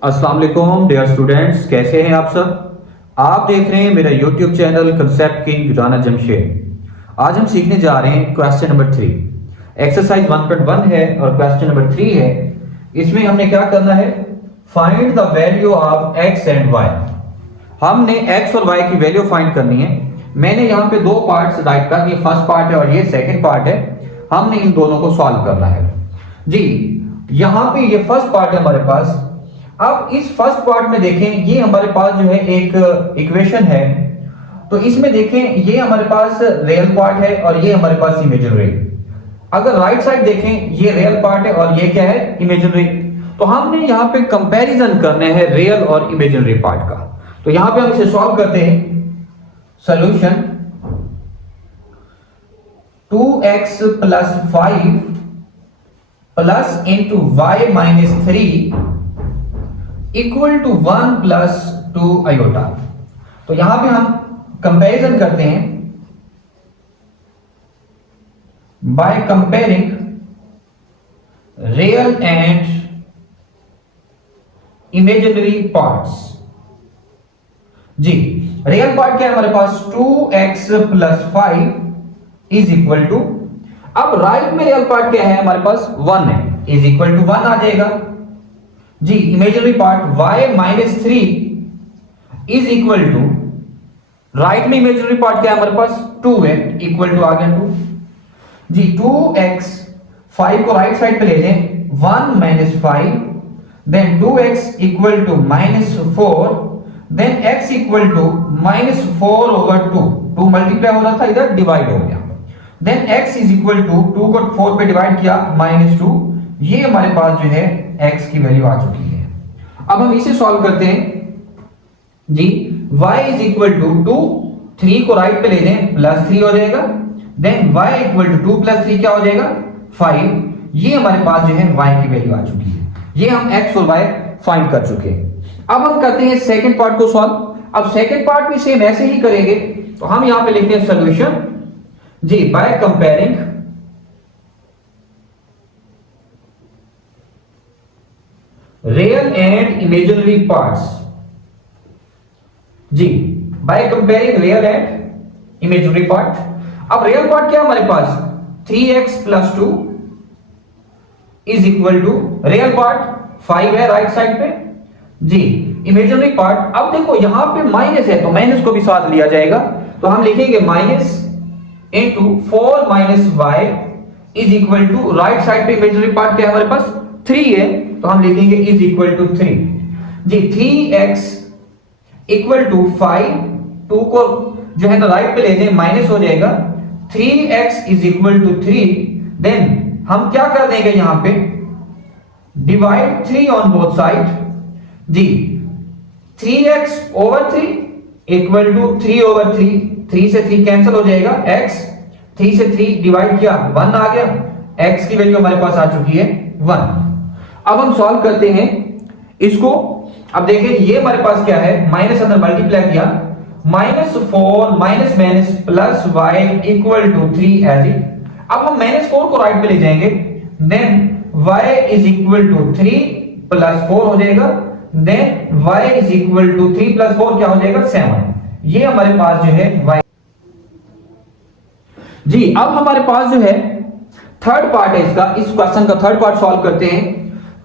अस्सलाम वालेकुम dear students, कैसे हैं आप सब। आप देख रहे हैं मेरा YouTube channel concept king Rana Jamshed. आज हम सीखने जा रहे हैं क्वेश्चन नंबर 3। एक्सरसाइज 1.1 है और क्वेश्चन नंबर 3 है। इसमें हमने क्या करना है, find the value of x and y। हमने x और y की वैल्यू फाइंड करनी है। मैंने यहाँ पे दो पार्ट्स राइट कर, ये फर्स्ट पार्ट है और ये सेकंड पार्ट है। हमने इन दोनों को सॉल्व करना है जी। यहाँ पे ये फर्स्ट पार्ट है हमारे पास। अब इस फर्स्ट पार्ट में देखें, ये हमारे पास जो है एक इक्वेशन है। तो इसमें देखें, ये हमारे पास रियल पार्ट है और ये हमारे पास इमेजिनरी। अगर राइट साइड देखें, ये रियल पार्ट है और ये क्या है, इमेजिनरी। तो हमने यहाँ पे कंपैरिजन करना है रियल और इमेजिनरी पार्ट का। तो यहाँ पे हम इसे सॉल्व करते हैं। Solution 2x plus 5 plus into y minus 3 equal to 1 plus 2 iota. तो यहां पे हम कंपैरिजन करते हैं by comparing real and imaginary parts जी। रियल पार्ट क्या है हमारे पास, 2x plus 5 is equal to, अब राइट में रियल पार्ट क्या है हमारे पास, 1 है, इज इक्वल टू 1 आ जाएगा जी। Imaginary part y minus 3 is equal to, right में इमेजिनरी पार्ट क्या है हमारे पास, 2 है, इक्वल टू आ गया 2 जी। 2x 5 को राइट साइड पे ले लें, 1 minus 5 then 2x equal to minus 4 then x equal to minus 4 over 2। 2 multiply हो रहा था, इधर डिवाइड हो गया। Then x is equal to 2 को 4 पे डिवाइड किया, माइनस 2। ये हमारे पास जो है x की वैल्यू आ चुकी है। अब हम इसे सॉल्व करते हैं जी। y इज इक्वल टू 2, 3 को राइट पे ले लें, प्लस 3 हो जाएगा। Then y equal to 2 plus 3 क्या हो जाएगा, 5। ये हमारे पास जो है y की वैल्यू आ चुकी है। ये हम x और y फाइंड कर चुके हैं। अब हम करते हैं सेकंड पार्ट को सॉल्व। अब सेकंड पार्ट भी सेम ऐसे ही करेंगे। तो हम यहां पे लिखते हैं सॉल्यूशन जी by comparing real and imaginary parts जी। By comparing real and imaginary part. अब रियल पार्ट क्या है हमारे पास, 3x plus 2 is equal to, real part 5 है राइट साइड पे जी। इमेजिनरी पार्ट, अब देखो यहां पे माइनस है तो माइनस को भी साथ लिया जाएगा। तो हम लिखेंगे minus into 4 minus y is equal to, right side पे इमेजिनरी पार्ट क्या है हमारे पास, 3 है, तो हम लिखेंगे इज इक्वल टू 3 जी। 3x इक्वल टू 5, 2 को जो है ना राइट पे ले जाए, माइनस हो जाएगा। 3x is equal to 3। Then हम क्या कर देंगे यहां पे, डिवाइड 3 ऑन बोथ साइड जी। 3x over 3 equal to 3 over 3, 3 से 3 कैंसिल हो जाएगा, x 3 से 3 डिवाइड किया, 1 आ गया। x की वैल्यू हमारे पास आ चुकी है 1। अब हम सॉल्व करते हैं इसको। अब देखिए ये हमारे पास क्या है, माइनस अंदर मल्टीप्लाई किया, minus 4 minus minus plus y equal to 3 as it. अब हम माइनस 4 को राइट पे ले जाएंगे, then y is equal to 3 plus 4 हो जाएगा। Then y is equal to 3 plus 4 क्या हो जाएगा, 7। ये हमारे पास जो है y जी। अब हमारे पास जो है थर्ड पार्ट है इसका, इस क्वेश्चन का थर्ड पार्ट सॉल्व करते हैं।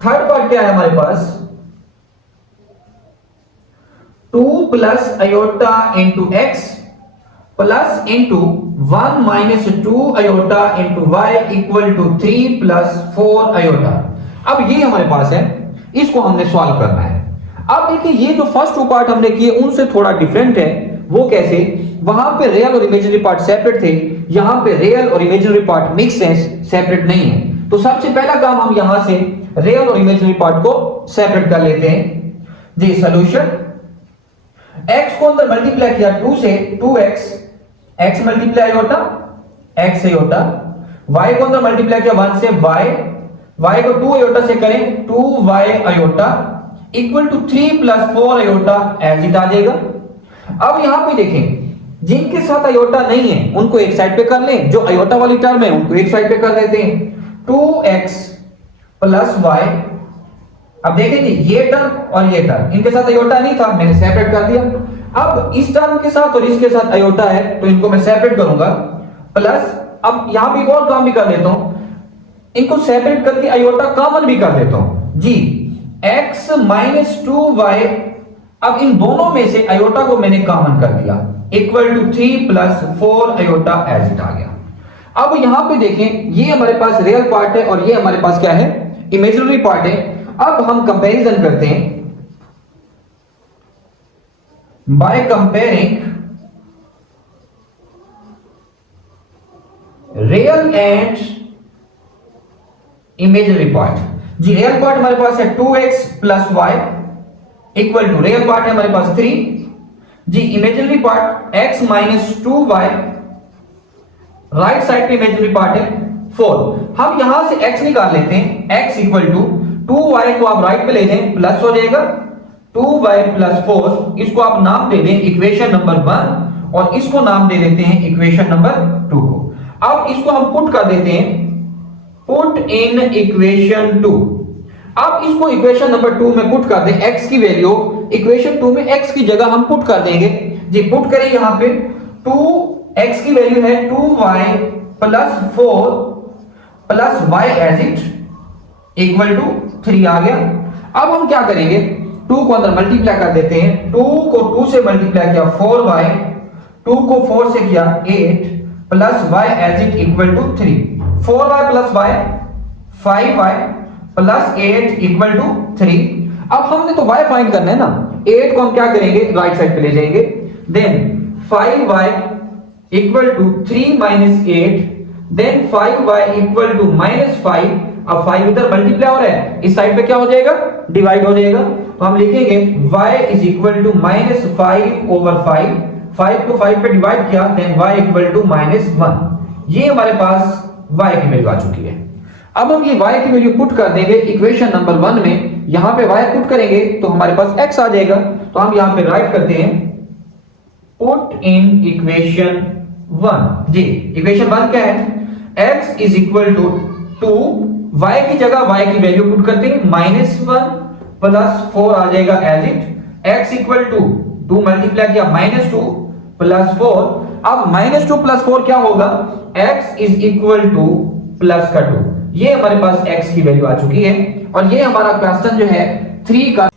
थर्ड पार्ट क्या है हमारे पास, 2 plus iota into x plus into 1 minus 2 iota into y equal to 3 plus 4 iota. अब ये हमारे पास है, इसको हमने सॉल्व करना है। अब देखिए ये जो फर्स्ट टू पार्ट हमने किए उनसे थोड़ा डिफरेंट है। वो कैसे, वहां पे रियल और इमेजिनरी पार्ट सेपरेट थे, यहां पे रियल और इमेजिनरी पार्ट मिक्स है, सेपरेट नहीं है। तो सबसे पहला काम हम यहां से रियल और इमेजिनरी पार्ट को सेपरेट कर लेते हैं जी। सॉल्यूशन, x को अंदर मल्टीप्लाई किया 2 से, 2x, x multiply iota x iota, y को अंदर मल्टीप्लाई किया 1 से y को 2 आयोटा से करें, 2y iota equal to 3 plus 4 iota as it आ जाएगा। अब यहां पे देखें, जिनके साथ आयोटा नहीं है उनको एक साइड पे कर लें, जो आयोटा वाली टर्म है उनको एक साइड पे कर देते हैं। 2x plus y। अब देखें जी, ये टर्म और ये टर्म, इनके साथ अयोटा नहीं था, मैंने सेपरेट कर दिया। अब इस टर्म के साथ और इसके साथ अयोटा है, तो इनको मैं सेपरेट करूंगा। प्लस अब यहां भी और काम भी कर लेता हूं, इनको सेपरेट करके अयोटा कॉमन भी कर देता हूं जी। x माइनस 2y, अब इन दोनों में से अयोटा को मैंने कॉमन कर दिया, equal to 3 plus 4 iota as it आ गया। अब यहां पे देखें, ये हमारे पास रियल पार्ट है और ये हमारे पास क्या है, इमेजिनरी पार्ट है। अब हम कंपैरिजन करते हैं by comparing real and imaginary part जी। रियल पार्ट हमारे पास है 2x plus y equal to, real part है हमारे पास 3 जी। Imaginary part x minus 2y, right side पे इमेजिनरी पार्ट है 4। हम यहां से x निकाल लेते हैं, x इक्वल टू 2y को आप राइट पे ले जाएं, प्लस हो जाएगा 2y प्लस 4। इसको आप नाम दे दें इक्वेशन नंबर 1 और इसको नाम दे देते हैं इक्वेशन नंबर 2 को। अब इसको हम पुट कर देते हैं, पुट इन इक्वेशन 2। अब इसको इक्वेशन नंबर 2 में पुट कर दें, x की वैल्यू इक्वेशन 2 में x की जगह हम पुट कर देंगे जी। पुट करें यहां पे 2x की वैल्यू है 2y plus 4 plus y as it equal to 3 आ गया। अब हम क्या करेंगे, 2 को अंदर मल्टीप्लाई कर देते हैं, 2 को 2 से मल्टीप्लाई किया 4y, 2 को 4 से किया 8 plus y as it equal to 3। 4y plus y 5y plus 8 equal to 3। अब हमने तो y फाइंड करना है ना, 8 को हम क्या करेंगे, राइट साइड पे ले जाएंगे, then 5y equal to 3 minus 8, then 5y equal to minus 5। अब 5 इधर मल्टीप्लाई हो रहा है, इस साइड पे क्या हो जाएगा, डिवाइड हो जाएगा। तो हम लिखेंगे y is equal to minus 5 over 5, 5 को 5 पे डिवाइड किया, then y equal to minus 1। ये हमारे पास y की वैल्यू आ चुकी है। अब हम ये y की वैल्यू पुट कर देंगे इक्वेशन नंबर 1 में, यहां पे y पुट करेंगे तो हमारे पास x आ जाएगा। तो हम यहां पे राइट करते हैं, पुट इन इक्वेशन 1 जी। इक्वेशन 1 क्या है, x is equal to 2, y की जगह y की वैल्यू पुट करते हैं, माइनस 1 प्लस 4 आ जाएगा as it. x equal to 2 multiply किया माइनस 2 प्लस 4। अब माइनस 2 प्लस 4 क्या होगा, x is equal to plus का 2। ये हमारे पास x की वैल्यू आ चुकी है और ये हमारा क्वेश्चन जो है 3 का